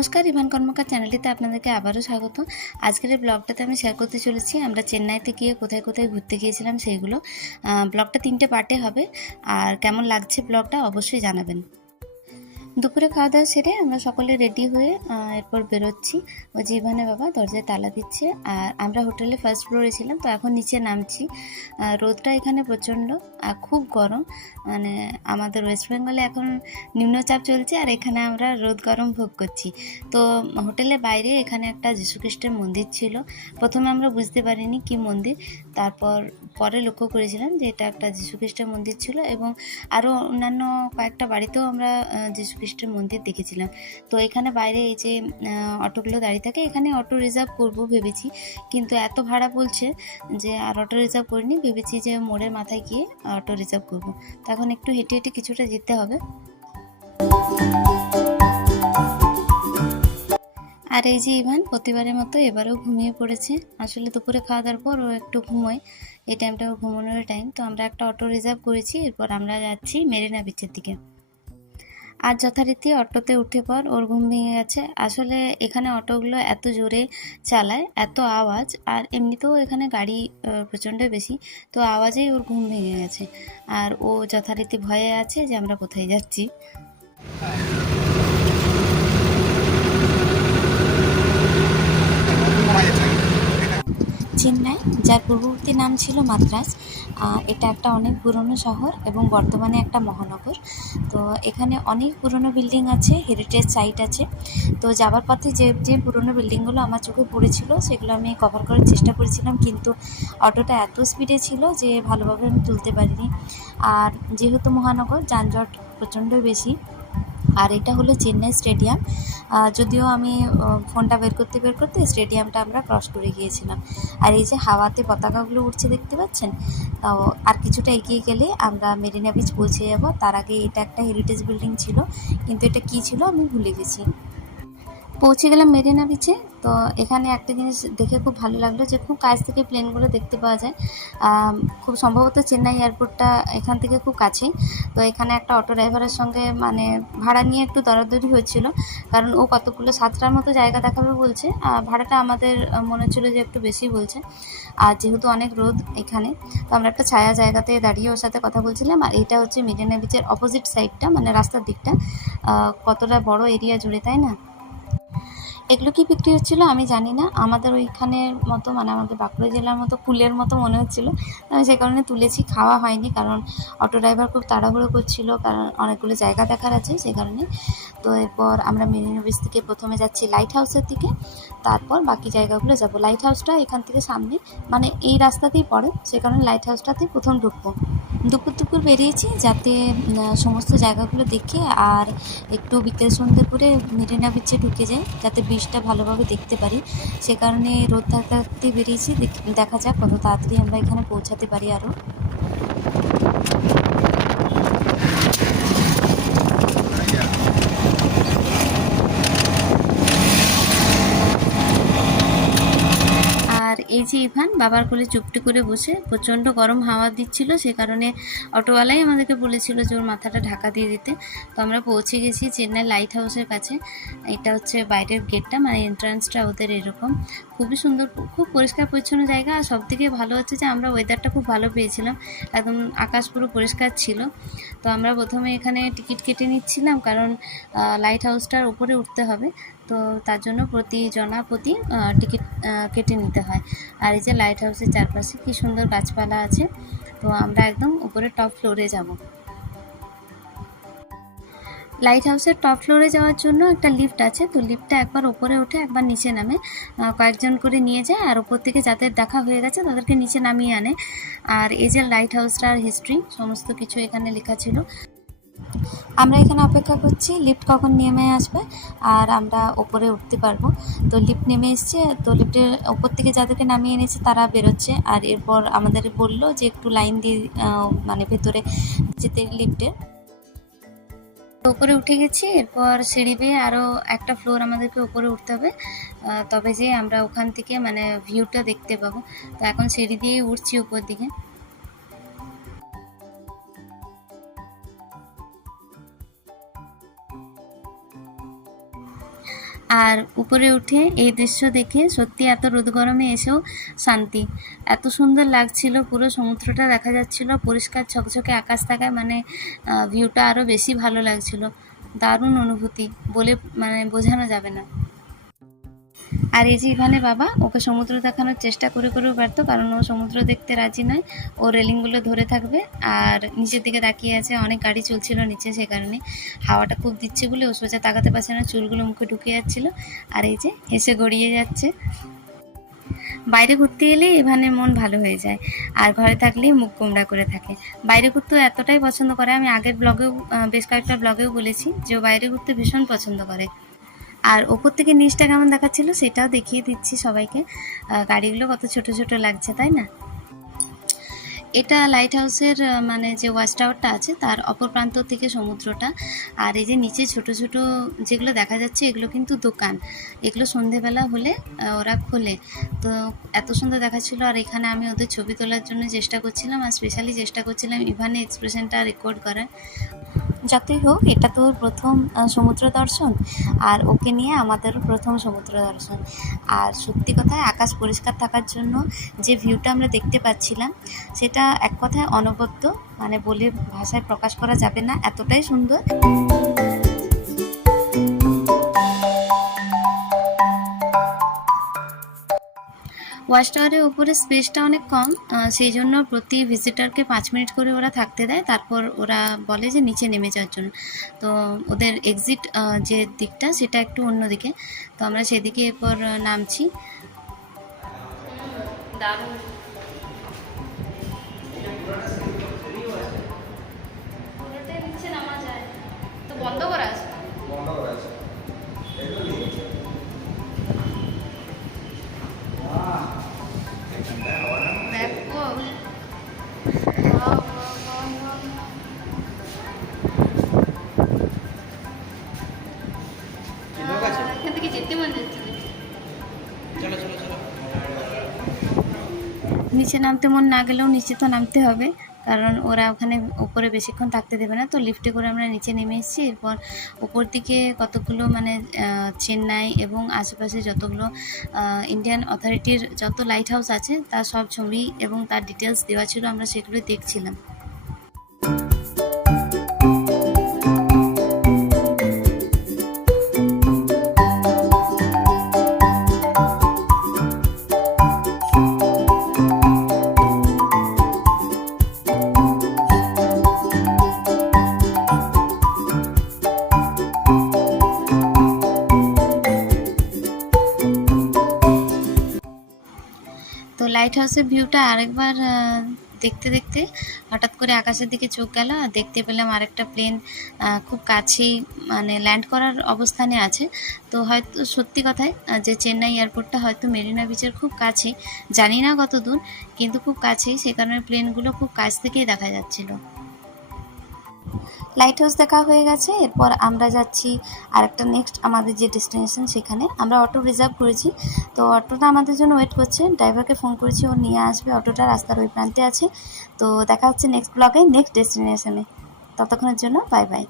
নমস্কার, ইভান কর্মকার চ্যানেলটিতে আপনাদেরকে আবারও স্বাগত। আজকের এই ব্লগটাতে আমি শেয়ার করতে চলেছি আমরা চেন্নাইতে গিয়ে কোথায় কোথায় ঘুরতে গিয়েছিলাম সেইগুলো। ব্লগটা 3টে পার্টে হবে, আর কেমন লাগছে ব্লগটা অবশ্যই জানাবেন। দুপুরে খাওয়া দাওয়া সেরে আমরা সকলে রেডি হয়ে এরপর বেরোচ্ছি। ওই যে ইভানের বাবা দরজায় তালা দিচ্ছে, আর আমরা হোটেলে ফার্স্ট ফ্লোরে ছিলাম, তো এখন নিচে নামছি। রোদটা এখানে প্রচণ্ড আর খুব গরম, মানে আমাদের ওয়েস্ট বেঙ্গলে এখন নিম্নচাপ চলছে আর এখানে আমরা রোদ গরম ভোগ করছি। তো হোটেলের বাইরে এখানে একটা যীশুখ্রিস্টের মন্দির ছিল। প্রথমে আমরা বুঝতে পারিনি কি মন্দির, তারপর পরে লক্ষ্য করেছিলাম যে এটা একটা যীশুখ্রিস্টের মন্দির ছিল, এবং আরও অন্যান্য কয়েকটা বাড়িতেও আমরা যীশুখ্রিস্টের মন্দির দেখেছিলাম। তো এখানে বাইরে এই যে অটোগুলো দাঁড়িয়ে থাকে, এখানে অটো রিজার্ভ করবো ভেবেছি, কিন্তু এত ভাড়া বলছে যে আর অটো রিজার্ভ করিনি, ভেবেছি যে মোড়ের মাথায় গিয়ে অটো রিজার্ভ করবো। তো এখন একটু হেঁটে হেঁটে কিছুটা যেতে হবে। আর এই যে ইভান প্রতিবারের মতো এবারেও ঘুমিয়ে পড়েছে। আসলে দুপুরে খাওয়া দাওয়ার পর ও একটু ঘুমোয়, এই টাইমটা ও ঘুমানোর টাইম। তো আমরা একটা অটো রিজার্ভ করেছি, এরপর আমরা যাচ্ছি মেরিনা বিচের দিকে। আর যথারীতি অটোতে উঠে পর ওর ঘুম ভেঙে গেছে। আসলে এখানে অটোগুলো এত জোরে চালায়, এত আওয়াজ, আর এমনিতেও এখানে গাড়ি প্রচণ্ড বেশি, তো আওয়াজেই ওর ঘুম ভেঙে গেছে। আর ও যথারীতি ভয়ে আছে যে আমরা কোথায় যাচ্ছি। চেন্নাই, যার পূর্ববর্তী নাম ছিল মাদ্রাজ, এটা একটা অনেক পুরনো শহর এবং বর্তমানে একটা মহানগর। তো এখানে অনেক পুরনো বিল্ডিং আছে, হেরিটেজ সাইট আছে। তো যাবার পথে যে যে পুরনো বিল্ডিংগুলো আমার চোখে পড়েছিল সেগুলো আমি কভার করার চেষ্টা করেছিলাম, কিন্তু অটোটা এত স্পিডে ছিল যে ভালোভাবে আমি তুলতে পারিনি। আর যেহেতু মহানগর, যানজট প্রচণ্ড বেশি। আর এটা হলো চেন্নাই স্টেডিয়াম। যদিও আমি ফোনটা বের করতে স্টেডিয়ামটা আমরা ক্রস করে গিয়েছিলাম। আর এই যে হাওয়াতে পতাকাগুলো উঠছে দেখতে পাচ্ছেন। আর কিছুটা এগিয়ে গেলে আমরা মেরিনা বিচ পৌঁছে যাব। তার আগে এটা একটা হেরিটেজ বিল্ডিং ছিল, কিন্তু এটা কী ছিল আমি ভুলে গেছি। পৌঁছে গেলাম মেরিনা বিচে। তো এখানে একটা জিনিস দেখে খুব ভালো লাগলো যে খুব কাছ থেকে প্লেনগুলো দেখতে পাওয়া যায়। খুব সম্ভবত চেন্নাই এয়ারপোর্টটা এখান থেকে খুব কাছেই। তো এখানে একটা অটো ড্রাইভারের সঙ্গে মানে ভাড়া নিয়ে একটু দরাদরি হয়েছিল, কারণ ও কতগুলো 7টার মতো জায়গা দেখাবে বলছে। ভাড়াটা আমাদের মনে হচ্ছিলো যে একটু বেশি বলছে, আর যেহেতু অনেক রোদ এখানে, তো আমরা একটা ছায়া জায়গাতে দাঁড়িয়ে ওর সাথে কথা বলছিলাম। আর এটা হচ্ছে মেরিনা বিচের অপোজিট সাইডটা, মানে রাস্তার দিকটা। কতটা বড় এরিয়া জুড়ে, তাই না? এগুলো কি বিক্রি হচ্ছিলো আমি জানি না, আমাদের ওইখানের মতো মানে আমাদের বাঁকুড়া জেলার মতো ফুলের মতো মনে হচ্ছিলো। আমি সে কারণে তুলেছি, খাওয়া হয়নি, কারণ অটো ড্রাইভার খুব তাড়াহুড়ো করছিলো, কারণ অনেকগুলো জায়গা দেখার আছে সেই কারণে। তো এরপর আমরা মেরিনা বিচ থেকে প্রথমে যাচ্ছি লাইট হাউসের দিকে, তারপর বাকি জায়গাগুলো যাব। লাইট হাউসটা এখান থেকে সামনে, মানে এই রাস্তাতেই পড়ে, সে কারণে লাইট হাউসটাতেই প্রথম ঢুকবো। দুপুর বেরিয়েছি যাতে সমস্ত জায়গাগুলো দেখে আর একটু বিকেল সন্ধ্যে করে মেরিনা বিচে ঢুকে যাই, যাতে বিচটা ভালোভাবে দেখতে পারি। সে কারণে রোদ থাকতে থাকতে বেরিয়েছি, দেখা যাক কত তাড়াতাড়ি আমরা এখানে পৌঁছাতে পারি আরও। আর এই যে ইভান বাবার কোলে চুপটি করে বসে, প্রচণ্ড গরম হাওয়া দিচ্ছিল, সে কারণে অটোওয়ালাই আমাদেরকে বলেছিল যে ওর মাথাটা ঢাকা দিয়ে দিতে। তো আমরা পৌঁছে গেছি চেন্নাই লাইট হাউসের কাছে। এটা হচ্ছে বাইরের গেটটা, মানে এন্ট্রান্সটা ওদের এরকম। খুবই সুন্দর, খুব পরিষ্কার পরিচ্ছন্ন জায়গা। আর সব থেকে ভালো হচ্ছে যে আমরা ওয়েদারটা খুব ভালো পেয়েছিলাম, একদম আকাশ পুরো পরিষ্কার ছিল। তো আমরা প্রথমে এখানে টিকিট কেটে নিচ্ছিলাম, কারণ লাইট হাউসটার উপরে উঠতে হবে, তো তার জন্য প্রতি টিকিট কেটে নিতে হয়। আর এই যে লাইট হাউসের চারপাশে কি সুন্দর গাছপালা আছে। তো আমরা একদম উপরে টপ ফ্লোরে যাব। লাইট হাউসের টপ ফ্লোরে যাওয়ার জন্য একটা লিফট আছে, তো লিফটটা একবার ওপরে ওঠে একবার নিচে নামে, কয়েকজন করে নিয়ে যায়, আর ওপর থেকে যাদের দেখা হয়ে গেছে তাদেরকে নিচে নামিয়ে আনে। আর এই যে লাইট হাউসটার হিস্ট্রি সমস্ত কিছু এখানে লেখা ছিল। আমরা এখানে অপেক্ষা করছি লিফট কখন নেমে আসবে আর আমরা ওপরে উঠতে পারবো। তো লিফট নেমে এসছে, তো লিফটের ওপর থেকে যাদেরকে নামিয়ে এনেছে তারা বেরোচ্ছে। আর এরপর আমাদের বললো যে একটু লাইন দিয়ে মানে ভেতরে যেতে লিফটের। উপরে উঠে গেছি, এরপর সিঁড়ি বেয়ে আরও একটা ফ্লোর আমাদেরকে উপরে উঠতে হবে, তবে যে আমরা ওখান থেকে মানে ভিউটা দেখতে পাবো। তো এখন সিঁড়ি দিয়েই উঠছি উপর দিকে। আর উপরে উঠে এই দৃশ্য দেখে সত্যি এত রোদ গরমে এসেও শান্তি। এত সুন্দর লাগছিল, পুরো সমুদ্রটা দেখা যাচ্ছিল, পরিষ্কার ঝকঝকে আকাশ থাকায় মানে ভিউটা আরও বেশি ভালো লাগছিল। দারুণ অনুভূতি, বলে মানে বোঝানো যাবে না। আর এই যে ইভানে বাবা, ওকে সমুদ্র দেখানোর চেষ্টা করে করেও ব্যর্থ, কারণ ও সমুদ্র দেখতে রাজি নয়। ও রেলিংগুলো ধরে থাকবে আর নিচের দিকে তাকিয়ে আছে, অনেক গাড়ি চলছিল নিচে, সে কারণে হাওয়াটা খুব দিচ্ছে বলে ও সোজা তাকাতে পারছে না, চুলগুলো মুখে ঢুকে যাচ্ছিল। আর এই যে হেসে গড়িয়ে যাচ্ছে। বাইরে ঘুরতে এলেই ইভানের মন ভালো হয়ে যায়, আর ঘরে থাকলেই মুখ গোমড়া করে থাকে। বাইরে ঘুরতে এতটাই পছন্দ করে, আমি আগের ব্লগেও বেশ কয়েকটা ব্লগেও বলেছি যে ও বাইরে ঘুরতে ভীষণ পছন্দ করে। আর ওপর থেকে নিচটা কেমন দেখাচ্ছিল সেটাও দেখিয়ে দিচ্ছি সবাইকে। গাড়িগুলো কত ছোট ছোট লাগছে, তাই না? এটা লাইট হাউসের মানে যে ওয়াচ টাওয়ারটা আছে তার অপর প্রান্ত থেকে সমুদ্রটা। আর এই যে নিচে ছোট ছোট যেগুলো দেখা যাচ্ছে এগুলো কিন্তু দোকান, এগুলো সন্ধেবেলা হলে ওরা খোলে। তো এত সুন্দর দেখাচ্ছিল। আর এখানে আমি ওদের ছবি তোলার জন্য চেষ্টা করছিলাম, আর স্পেশালি চেষ্টা করছিলাম ইভানের এক্সপ্রেশনটা রেকর্ড করার। যতই হোক, এটা তো প্রথম সমুদ্র দর্শন, আর ওকে নিয়ে আমাদেরও প্রথম সমুদ্র দর্শন। আর সত্যি কথায় আকাশ পরিষ্কার থাকার জন্য যে ভিউটা আমরা দেখতে পাচ্ছিলাম সেটা এক কথায় অনবদ্য, মানে বলে ভাষায় প্রকাশ করা যাবে না, এতটাই সুন্দর। ওয়াচ টাওয়ারের উপরে স্পেসটা অনেক কম, সেই জন্য প্রতি ভিজিটরকে 5 মিনিট করে ওরা থাকতে দেয়, তারপর ওরা বলে যে নিচে নেমে যাওয়ার জন্য। তো ওদের এক্সিট যে দিকটা সেটা একটু অন্যদিকে, তো আমরা সেদিকে এরপর নামছি। দারুণ। নিচে নামা যায় তো বন্ধ করা আছে? বন্ধ করা আছে। দেখো এখান থেকে যেতে মন যাচ্ছে। নিচে নামতে মন না গেলেও নিচে তো নামতে হবে, কারণ ওরা ওখানে উপরে বেশিক্ষণ থাকতে দেবে না। তো লিফটে করে আমরা নিচে নেমে এসেছি। এরপর উপর দিকে কতগুলো মানে চেন্নাই এবং আশেপাশে যতগুলো ইন্ডিয়ান অথরিটির যত লাইট হাউস আছে তার সব ছবি এবং তার ডিটেলস দেওয়া ছিল, আমরা সেগুলো দেখছিলাম। তো লাইট হাউসের ভিউটা আরেকবার দেখতে দেখতে হঠাৎ করে আকাশের দিকে চোখ গেল, আর দেখতে পেলাম আরেকটা প্লেন খুব কাছেই মানে ল্যান্ড করার অবস্থানে আছে। তো হয়তো সত্যি কথাই যে চেন্নাই এয়ারপোর্টটা হয়তো মেরিনা বিচের খুব কাছে, জানি না কত দূর, কিন্তু খুব কাছেই, সে কারণে প্লেনগুলো খুব কাছ থেকেই দেখা যাচ্ছিল। লাইট হাউস দেখা হয়ে গেছে, এরপর আমরা যাচ্ছি আরেকটা নেক্সট আমাদের যে ডেস্টিনেশন সেখানে। আমরা অটো রিজার্ভ করেছি, তো অটোটা আমাদের জন্য ওয়েট করছে, ড্রাইভারকে ফোন করেছি, ও নিয়ে আসবে, অটোটা রাস্তার ওই প্রান্তে আছে। তো দেখা হচ্ছে নেক্সট ব্লগে নেক্সট ডেস্টিনেশনে। ততক্ষণের জন্য বাই বাই।